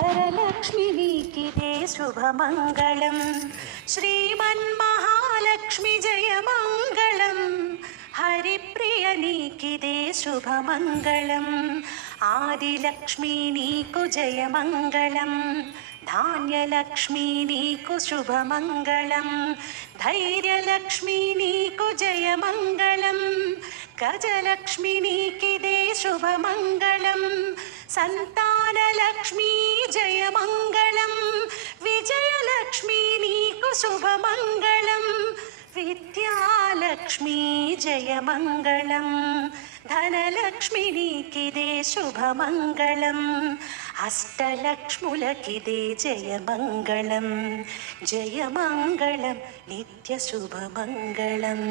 వరలక్ష్మి నీకిదే శుభమంగళం శ్రీమన్మహాలక్ష్మి జయమంగళం హరిప్రియ నీకిదే శుభమంగళం ఆదిలక్ష్మి నీకు జయమంగళం ధాన్యలక్ష్మి నీకు శుభమంగళం ధైర్యలక్ష్మి నీకు జయమంగళం గజలక్ష్మి నీకిదే శుభమంగళం సంతానలక్ష్మి జయమంగళం విజయలక్ష్మి నీకు శుభమంగళం విద్యాలక్ష్మి జయమంగళం ధనలక్ష్మి నీకిదే శుభమంగళం అష్టలక్ష్ములకిదే జయమంగళం జయమంగళం నిత్య శుభమంగళం.